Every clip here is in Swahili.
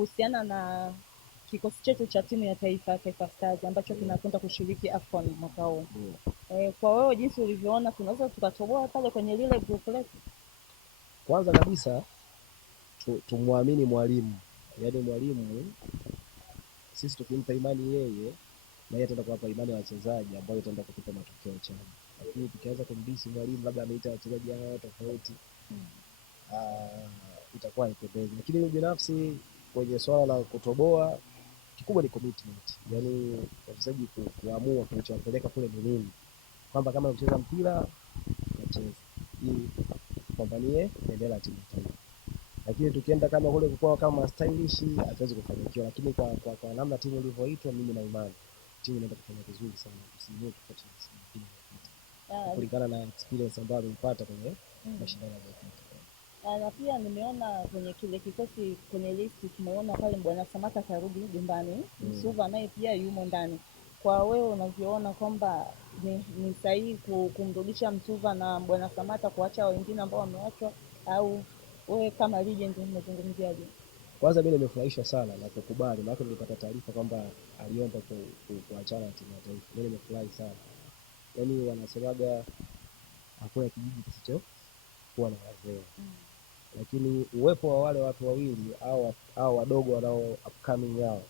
kuhusiana na kikosi chetu cha timu ya Taifa Stars ambacho kinakwenda kushiriki AFCON mwaka huu. Kwa wewe jinsi ulivyoona tunaweza tukatoboa pale kwenye lile group letu? Kwanza kabisa tumwamini mwalimu. Yaani mwalimu sisi tukimpa imani yeye na yeye ataenda kuwapa imani wachezaji ambao itaenda kutupa matokeo chanya. Lakini tukianza kumdisi mwalimu labda ameita wachezaji hao tofauti, itakuwa haipendezi. Lakini binafsi kwenye swala la kutoboa kikubwa ni commitment. Yaani wachezaji kuamua kilichowapeleka kule ni nini. Kwamba kama unacheza mpira unacheza ili kupambanie bendera ya timu taifa. Lakini tukienda kama kule kukua kama stylish hatuwezi kufanikiwa. Lakini kwa namna timu ilivyoitwa, mimi na imani timu inaenda kufanya vizuri sana msimu tofauti na msimu mwingine. Kulingana na experience ambayo amepata kwenye mashindano yaliyopita. Na pia nimeona kwenye kile kikosi kwenye listi tumeona pale Bwana Samata karudi nyumbani, Msuva naye pia yumo ndani. Kwa wewe unavyoona kwamba ni sahihi kumrudisha Msuva na Bwana Samata kuacha wengine ambao wameachwa, au wewe kama legend unazungumziaje? Kwanza mimi nimefurahishwa sana na kukubali, maana nilipata taarifa kwamba aliomba kuachana na timu ya taifa. Mimi nimefurahi sana. Yaani wanasemaga hakuna kijiji kisicho kuwa na wazee. Lakini uwepo wa wale watu wawili au wadogo wanao upcoming yao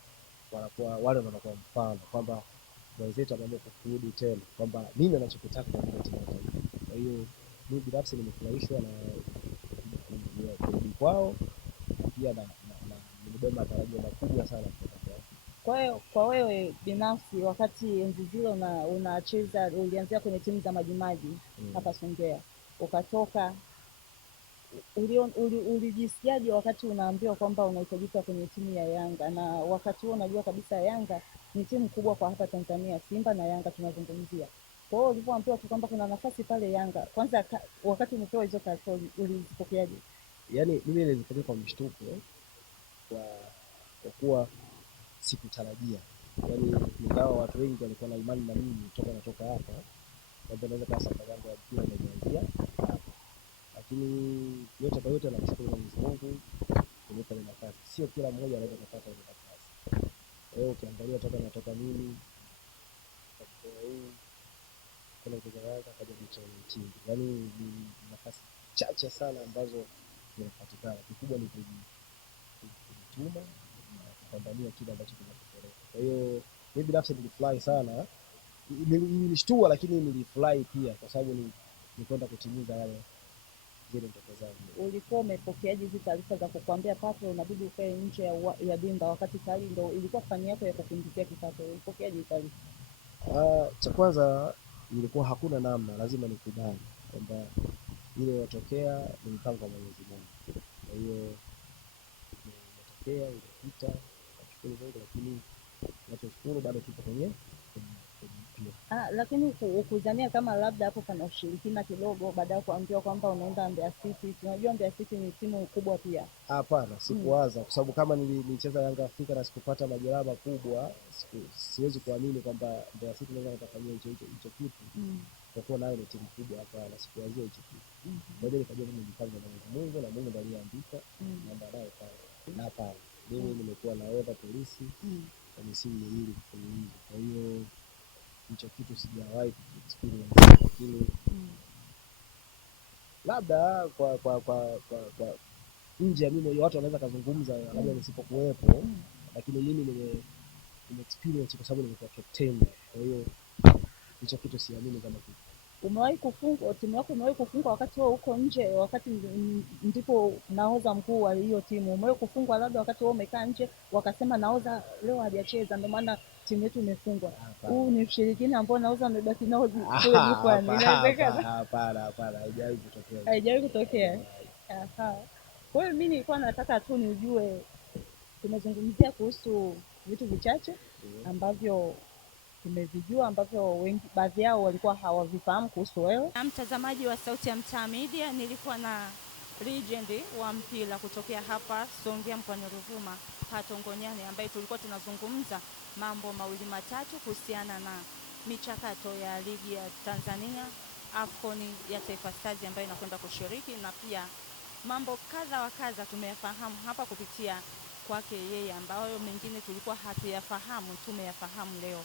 wanakuwa wale wanakuwa mfano kwamba wenzetu ambao kurudi tena kwamba nini anachokitaka kwa timu ya taifa. Kwa hiyo mimi binafsi nimefurahishwa na kurudi kwao, pia na nimebeba matarajio makubwa sana kutoka kwao. Kwa wewe binafsi wakati enzi zile unacheza ulianzia kwenye timu za Majimaji hapa Songea, ukatoka, ulijisikiaje wakati unaambiwa kwamba unahitajika kwenye timu ya Yanga? Na wakati huo unajua kabisa Yanga ni timu kubwa kwa hapa Tanzania, Simba na Yanga tunazungumzia. Kwa hiyo ulipoambiwa kwamba kuna nafasi pale Yanga, kwanza wakati umepewa hizo taarifa ulizipokeaje? Yaani mimi nilipokea kwa mshtuko kwa kuwa sikutarajia. Yaani ingawa watu wengi walikuwa na imani na mimi natoka hapa, labda naweza kuwa safari yangu ya mpira imeanzia hapa. Lakini yote kwa yote namshukuru Mwenyezi Mungu kunipa nafasi. Sio kila mmoja anaweza kupata ile nafasi. Kwa hiyo ukiangalia natoka mimi kwa huu kuna kucheza Yanga kaja kucheza nchini. Yaani ni nafasi chache sana ambazo zinapatikana. Kikubwa ni kujituma na kupambania kile ambacho kinakupeleka. Kwa hiyo mimi binafsi nilifurahi sana. Nilishtua lakini nilifurahi pia kwa sababu ni kwenda kutimiza yale zile ndoto zangu. Ulikuwa umepokeaje hizo taarifa za kukwambia Pato unabidi ukae nje ya dimba wakati tayari ndio ilikuwa fani yako ya kukimbizia kipato? Ulipokeaje taarifa? Cha kwanza ilikuwa hakuna namna, lazima nikubali kwamba ile iliyotokea ni mpango wa Mwenyezi Mungu. Kwa hiyo imetokea, ilipita, nashukuru Mungu, lakini nachoshukuru bado tuko kwenye mpira. Lakini ukuzania kama labda hapo pana ushirikina kidogo baada ya kuambiwa kwamba unaenda Mbeya City. Tunajua Mbeya City ni timu kubwa pia. Hapana, sikuwaza kwa sababu kama nilicheza Yanga Afrika na sikupata majeraha makubwa, siwezi kuamini kwamba Mbeya City naweza kufanyia hicho kitu. Kwa kuwa nayo ni timu kubwa hapa na sikuwazia hicho kitu. Kwa hiyo nikajua mimi mpango wa Mwenyezi Mungu na Mungu ndiye aliyeandika na baadaye pale. Na hapa mimi nimekuwa nahodha polisi kwa misimu miwili mfululizo. Kwa hiyo hicho kitu sijawahi experience, lakini labda kwa nje ya mimi watu wanaweza kuzungumza labda nisipokuwepo, lakini mimi nime experience kwa sababu nimekuwa captain. Kwa hiyo hicho kitu siamini kama kitu. Umewahi kufungwa, timu yako imewahi kufungwa wakati wewe uko nje, wakati ndipo nahodha mkuu wa hiyo timu? Umewahi kufungwa labda wakati wewe umekaa nje wakasema nahodha leo hajacheza ndio maana timu yetu imefungwa? Huu ni ushirikina ambao nahodha amebaki nao kule jukwani. Inawezekana? Hapana, haijawahi kutokea. Haijawahi kutokea. Kwa hiyo mimi nilikuwa nataka tu nijue, tumezungumzia kuhusu vitu vichache ambavyo tumevijua ambavyo wengi baadhi yao walikuwa hawavifahamu kuhusu wewe. Na mtazamaji wa Sauti ya Mtaa Media, nilikuwa na legend wa mpira kutokea hapa Songea mkoani Ruvuma, Pato Ngonyani, ambaye tulikuwa tunazungumza mambo mawili matatu kuhusiana na michakato ya ligi ya Tanzania AFCON ya Taifa Stars ambayo inakwenda kushiriki, na pia mambo kadha wa kadha tumeyafahamu hapa kupitia kwake yeye, ambayo mengine tulikuwa hatuyafahamu tumeyafahamu leo.